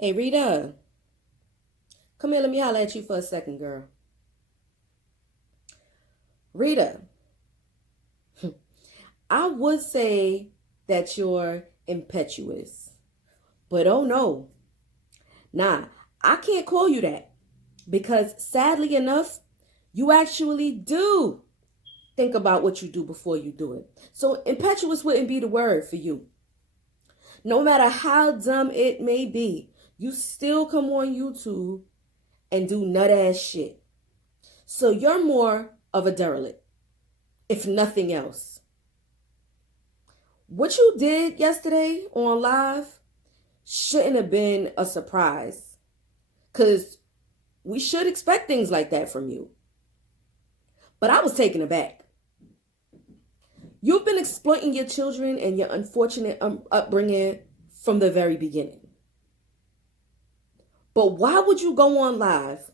Hey, Rita, come here. Let me holler at you for a second, girl. Rita, I would say that you're impetuous, but oh no. Nah, I can't call you that because sadly enough, you actually do think about what you do before you do it. So impetuous wouldn't be the word for you. No matter how dumb it may be, you still come on YouTube and do nut ass shit. So you're more of a derelict, if nothing else. What you did yesterday on live shouldn't have been a surprise because we should expect things like that from you. But I was taken aback. You've been exploiting your children and your unfortunate upbringing from the very beginning. But why would you go on live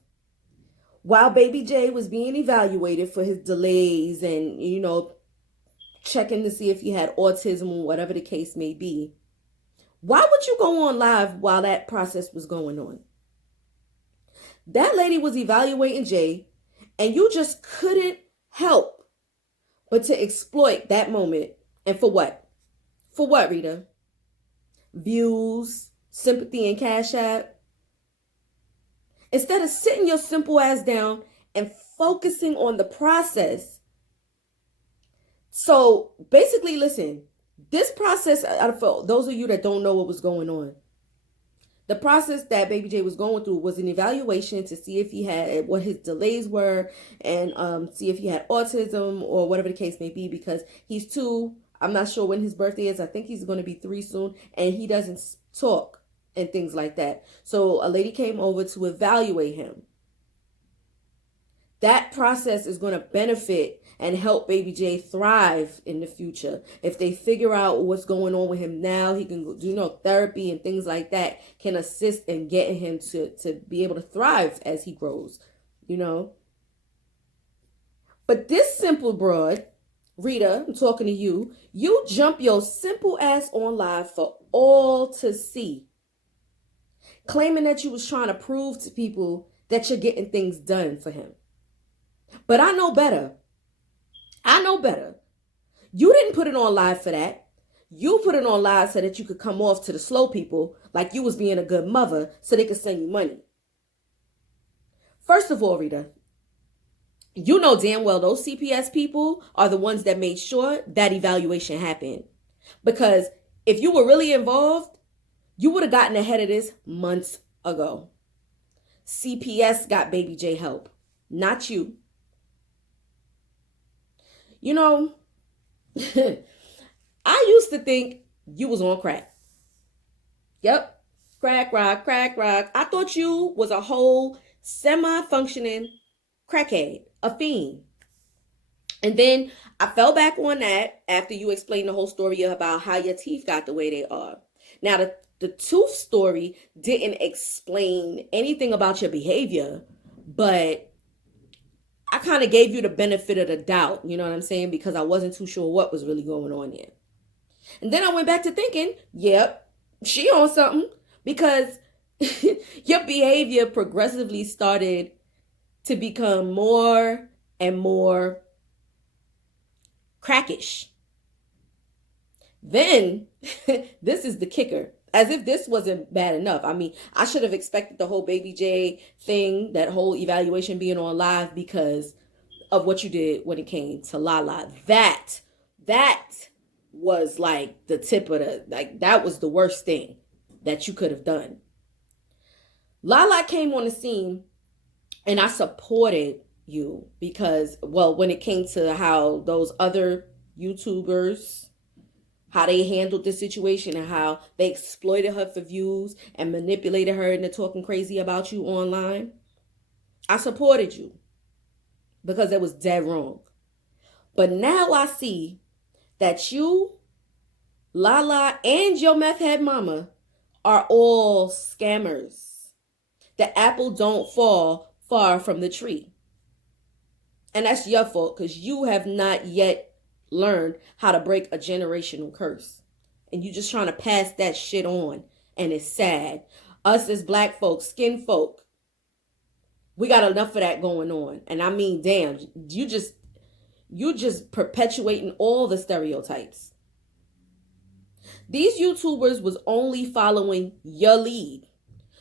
while baby J was being evaluated for his delays and, checking to see if he had autism or whatever the case may be? Why would you go on live while that process was going on? That lady was evaluating Jay, and you just couldn't help but to exploit that moment. And for what? For what, Rita? Views, sympathy, and cash app? Instead of sitting your simple ass down and focusing on the process. So basically, listen, this process, for those of you that don't know what was going on, the process that baby J was going through was an evaluation to see if he had, what his delays were, and see if he had autism or whatever the case may be, because he's 2. I'm not sure when his birthday is. I think he's going to be 3 soon, and he doesn't talk and things like that. So a lady came over to evaluate him. That process is going to benefit and help baby J thrive in the future. If they figure out what's going on with him now, he can do, therapy and things like that can assist in getting him to be able to thrive as he grows, But this simple broad, Rita, I'm talking to you, you jump your simple ass on live for all to see, claiming that you was trying to prove to people that you're getting things done for him. But I know better. You didn't put it on live for that. You put it on live so that you could come off to the slow people like you was being a good mother so they could send you money. First of all, Rita, you know damn well those CPS people are the ones that made sure that evaluation happened. Because if you were really involved, you would have gotten ahead of this months ago. CPS got baby J help, not you. I used to think you was on crack. Yep. Crack rock. I thought you was a whole semi-functioning crackhead, a fiend. And then I fell back on that after you explained the whole story about how your teeth got the way they are. Now, the tooth story didn't explain anything about your behavior, but I kind of gave you the benefit of the doubt, you know what I'm saying? Because I wasn't too sure what was really going on there. And then I went back to thinking, yep, she on something, because your behavior progressively started to become more and more crackish. Then, this is the kicker. As if this wasn't bad enough. I mean, I should have expected the whole baby J thing, that whole evaluation being on live because of what you did when it came to Lala. That was like the tip of that was the worst thing that you could have done. Lala came on the scene and I supported you because, well, when it came to how those other YouTubers, how they handled the situation and how they exploited her for views and manipulated her into talking crazy about you online, I supported you because it was dead wrong. But now I see that you, Lala, and your meth head mama are all scammers. The apple don't fall far from the tree. And that's your fault because you have not yet learned how to break a generational curse. And you just trying to pass that shit on. And it's sad. Us as black folks, skin folk, we got enough of that going on. And I mean, damn, you just perpetuating all the stereotypes. These YouTubers was only following your lead.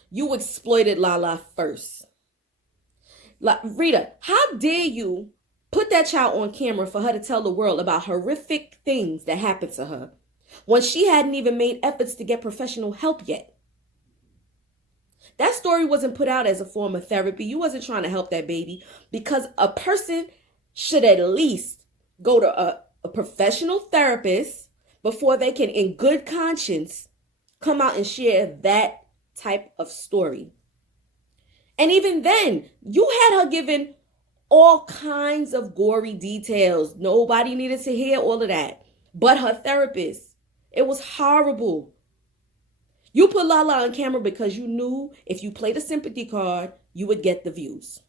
You exploited Lala first. Rita, how dare you put that child on camera for her to tell the world about horrific things that happened to her when she hadn't even made efforts to get professional help yet? That story wasn't put out as a form of therapy. You wasn't trying to help that baby, because a person should at least go to a professional therapist before they can, in good conscience, come out and share that type of story. And even then, you had her giving all kinds of gory details. Nobody needed to hear all of that but her therapist. It was horrible. You put Lala on camera because you knew if you played a sympathy card, you would get the views.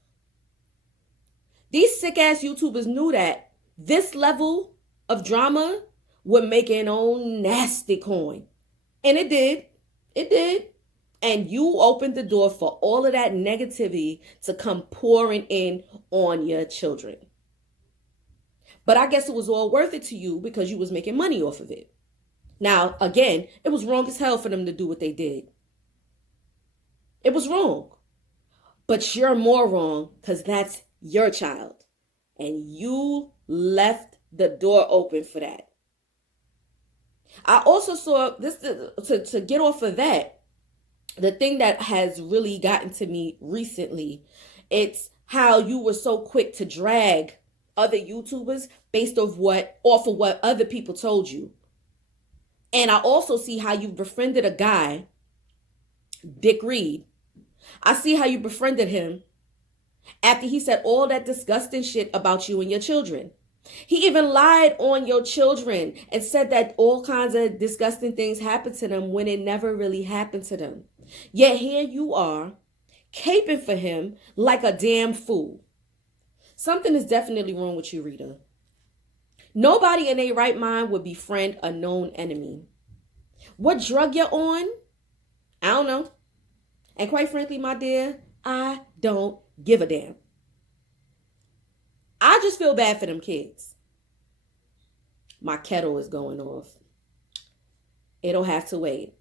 These sick-ass YouTubers knew that this level of drama would make an own nasty coin. And it did. It did. And you opened the door for all of that negativity to come pouring in on your children. But I guess it was all worth it to you because you was making money off of it. Now, again, it was wrong as hell for them to do what they did. It was wrong. But you're more wrong because that's your child. And you left the door open for that. I also saw this to get off of that. The thing that has really gotten to me recently, it's how you were so quick to drag other YouTubers based off of what other people told you. And I also see how you befriended a guy, Dick Reed. I see how you befriended him after he said all that disgusting shit about you and your children. He even lied on your children and said that all kinds of disgusting things happened to them when it never really happened to them. Yet here you are, caping for him like a damn fool. Something is definitely wrong with you, Rita. Nobody in their right mind would befriend a known enemy. What drug you're on? I don't know. And quite frankly, my dear, I don't give a damn. I just feel bad for them kids. My kettle is going off. It'll have to wait.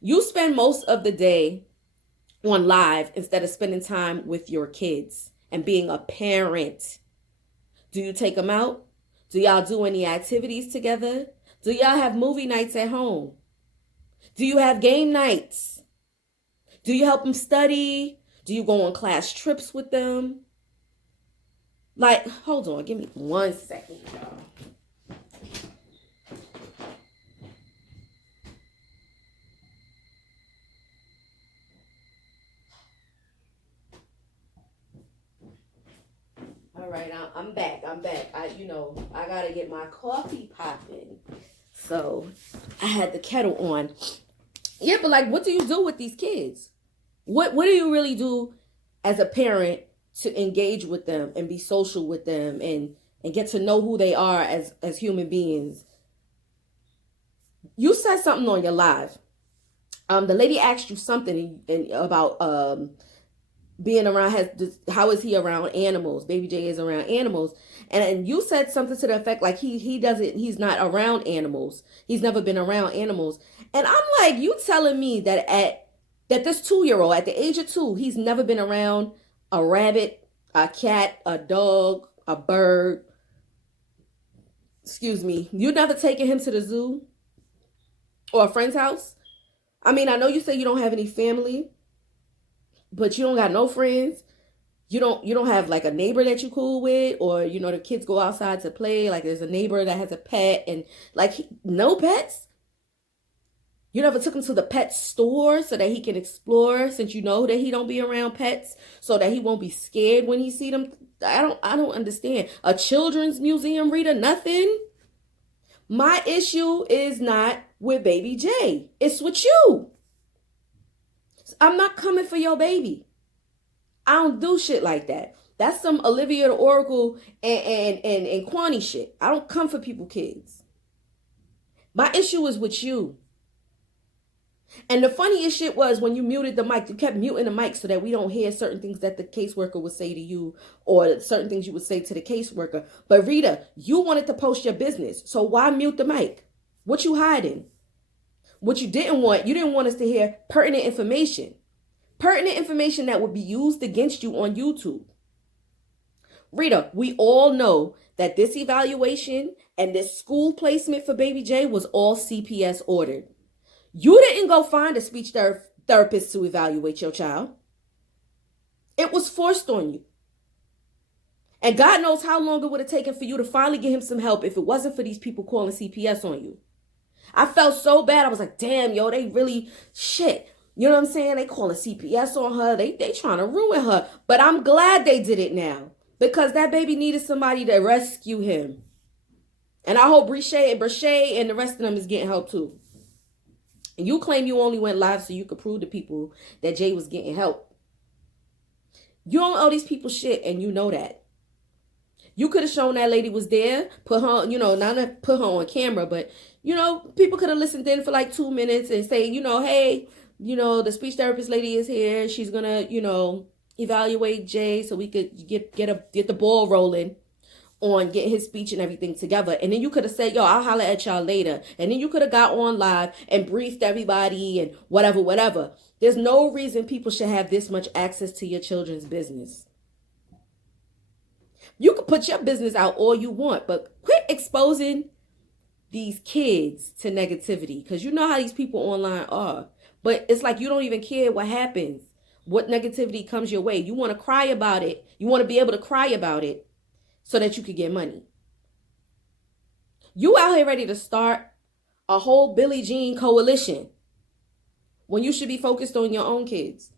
You spend most of the day on live instead of spending time with your kids and being a parent. Do you take them out? Do y'all do any activities together? Do y'all have movie nights at home? Do you have game nights? Do you help them study? Do you go on class trips with them? Like, hold on, give me 1 second, y'all. All right, I'm back. I gotta get my coffee popping. So I had the kettle on. Yeah, but like, what do you do with these kids? What do you really do as a parent to engage with them and be social with them and get to know who they are as human beings? You said something on your live. The lady asked you something about being around, how is he around animals? Baby J is around animals. And you said something to the effect like he's not around animals. He's never been around animals. And I'm like, you telling me that this 2-year-old at the age of 2, he's never been around a rabbit, a cat, a dog, a bird. Excuse me. You never taken him to the zoo or a friend's house? I mean, I know you say you don't have any family, but you don't got no friends. You don't have like a neighbor that you cool with, or the kids go outside to play. Like there's a neighbor that has a pet and no pets. You never took him to the pet store so that he can explore, since you know that he don't be around pets, so that he won't be scared when he see them. I don't understand. A children's museum, Rita, nothing. My issue is not with Baby J. It's with you. I'm not coming for your baby. I don't do shit like that. That's some Olivia the Oracle and Kwani shit. I don't come for people kids. My issue is with you. And the funniest shit was when you muted the mic, you kept muting the mic so that we don't hear certain things that the caseworker would say to you or certain things you would say to the caseworker. But Rita, you wanted to post your business. So why mute the mic? What you hiding? What you didn't want us to hear pertinent information. Pertinent information that would be used against you on YouTube. Rita, we all know that this evaluation and this school placement for Baby J was all CPS ordered. You didn't go find a speech therapist to evaluate your child. It was forced on you. And God knows how long it would have taken for you to finally get him some help if it wasn't for these people calling CPS on you. I felt so bad. I was like, damn, yo, they really shit. You know what I'm saying? They calling CPS on her. They trying to ruin her. But I'm glad they did it now because that baby needed somebody to rescue him. And I hope Brashay and the rest of them is getting help too. And you claim you only went live so you could prove to people that Jay was getting help. You don't owe these people shit, and you know that. You could have shown that lady was there, put her, not put her on camera, but, people could have listened in for like 2 minutes and say, hey, the speech therapist lady is here. She's going to, evaluate Jay so we could get the ball rolling on getting his speech and everything together. And then you could have said, yo, I'll holler at y'all later. And then you could have got on live and briefed everybody and whatever. There's no reason people should have this much access to your children's business. You could put your business out all you want, but quit exposing these kids to negativity because you know how these people online are. But it's like you don't even care what happens, what negativity comes your way. You want to cry about it. You want to be able to cry about it so that you could get money. You out here ready to start a whole Billie Jean coalition when you should be focused on your own kids.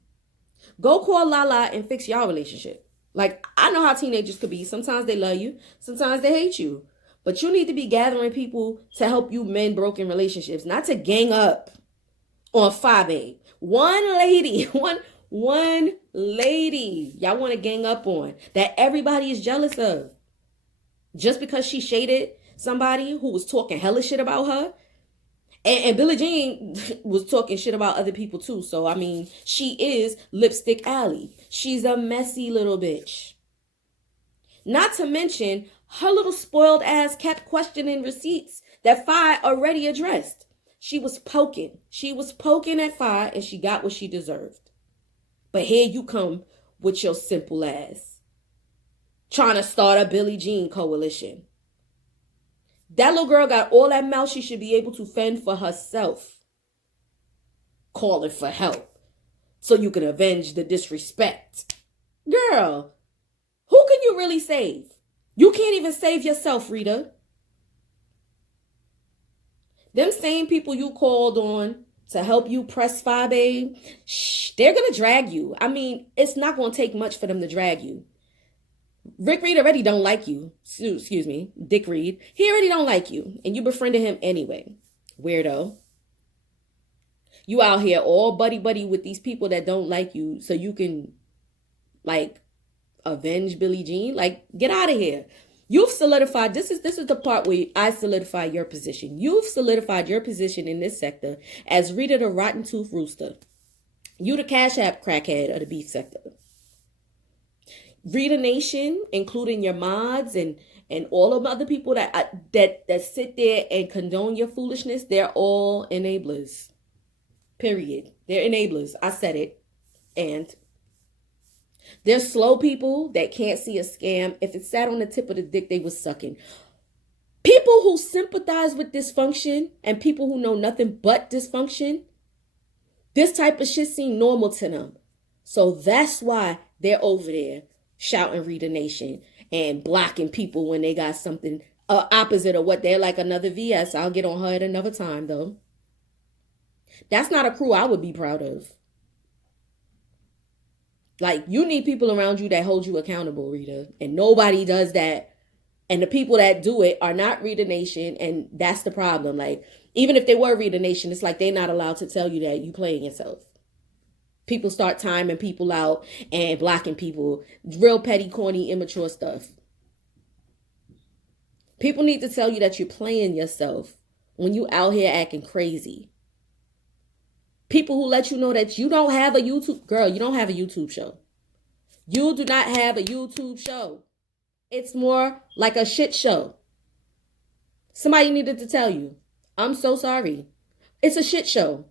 Go call Lala and fix y'all relationship. Like, I know how teenagers could be. Sometimes they love you. Sometimes they hate you. But you need to be gathering people to help you mend broken relationships, not to gang up on Fabe. One lady y'all want to gang up on that everybody is jealous of. Just because she shaded somebody who was talking hella shit about her. And Billie Jean was talking shit about other people too. So, I mean, she is Lipstick Alley. She's a messy little bitch. Not to mention, her little spoiled ass kept questioning receipts that Fi already addressed. She was poking. She was poking at Fi and she got what she deserved. But here you come with your simple ass. Trying to start a Billie Jean coalition. That little girl got all that mouth she should be able to fend for herself. Calling for help so you can avenge the disrespect. Girl, who can you really save? You can't even save yourself, Rita. Them same people you called on to help you press Fabe, they're going to drag you. I mean, it's not going to take much for them to drag you. Rick Reed already don't like you. Excuse me, Dick Reed. He already don't like you. And you befriended him anyway. Weirdo. You out here all buddy-buddy with these people that don't like you so you can, avenge Billie Jean. Get out of here. You've solidified, this is the part where I solidify your position. You've solidified your position in this sector as Rita the Rotten Tooth Rooster. You the Cash App crackhead of the beef sector. Rita Nation, including your mods and all of the other people that sit there and condone your foolishness, they're all enablers. Period. They're enablers. I said it. And they're slow people that can't see a scam. If it sat on the tip of the dick, they was sucking. People who sympathize with dysfunction and people who know nothing but dysfunction, this type of shit seem normal to them. So that's why they're over there shouting Rita Nation and blocking people when they got something opposite of what they're like. Another VS. I'll get on her at another time, though. That's not a crew I would be proud of. You need people around you that hold you accountable, Rita. And nobody does that. And the people that do it are not Rita Nation. And that's the problem. Even if they were Rita Nation, it's they're not allowed to tell you that you playing yourself. People start timing people out and blocking people. Real petty, corny, immature stuff. People need to tell you that you're playing yourself when you out here acting crazy. People who let you know that you don't have a YouTube, girl, you don't have a YouTube show. You do not have a YouTube show. It's more like a shit show. Somebody needed to tell you. I'm so sorry. It's a shit show.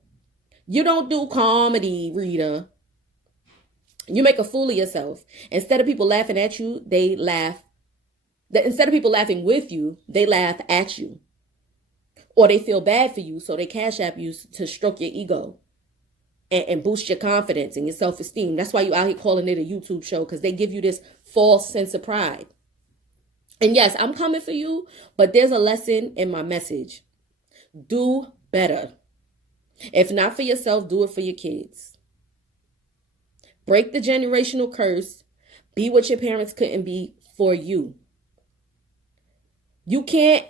You don't do comedy, Rita. You make a fool of yourself. Instead of people laughing at you, they laugh. Instead of people laughing with you, they laugh at you. Or they feel bad for you, so they cash app you to stroke your ego and boost your confidence and your self-esteem. That's why you out here calling it a YouTube show, because they give you this false sense of pride. And yes, I'm coming for you, but there's a lesson in my message. Do better. If not for yourself, do it for your kids. Break the generational curse. Be what your parents couldn't be for you. You can't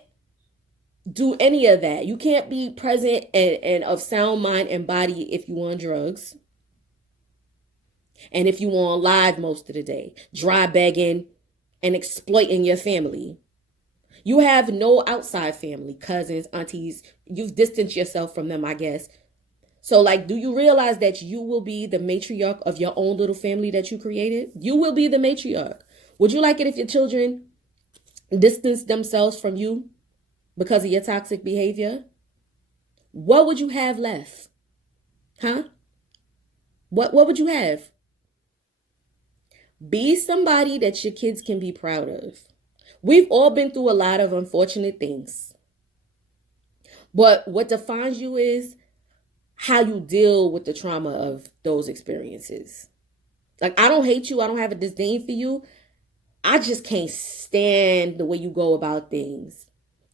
do any of that. You can't be present and of sound mind and body if you on drugs. And if you on live most of the day, dry begging and exploiting your family. You have no outside family, cousins, aunties. You've distanced yourself from them, I guess. So, do you realize that you will be the matriarch of your own little family that you created? You will be the matriarch. Would you like it if your children distance themselves from you because of your toxic behavior? What would you have left? Huh? What would you have? Be somebody that your kids can be proud of. We've all been through a lot of unfortunate things. But what defines you is how you deal with the trauma of those experiences. I don't hate you. I don't have a disdain for you. I just can't stand the way you go about things.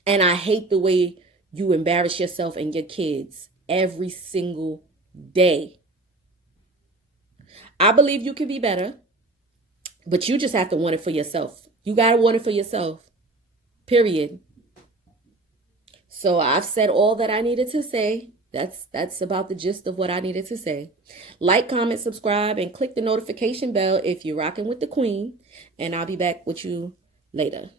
And I hate the way you embarrass yourself and your kids every single day. I believe you can be better, but you just have to want it for yourself. You got to want it for yourself. Period. So I've said all that I needed to say. That's about the gist of what I needed to say. Like, comment, subscribe, and click the notification bell if you're rocking with the queen. And I'll be back with you later.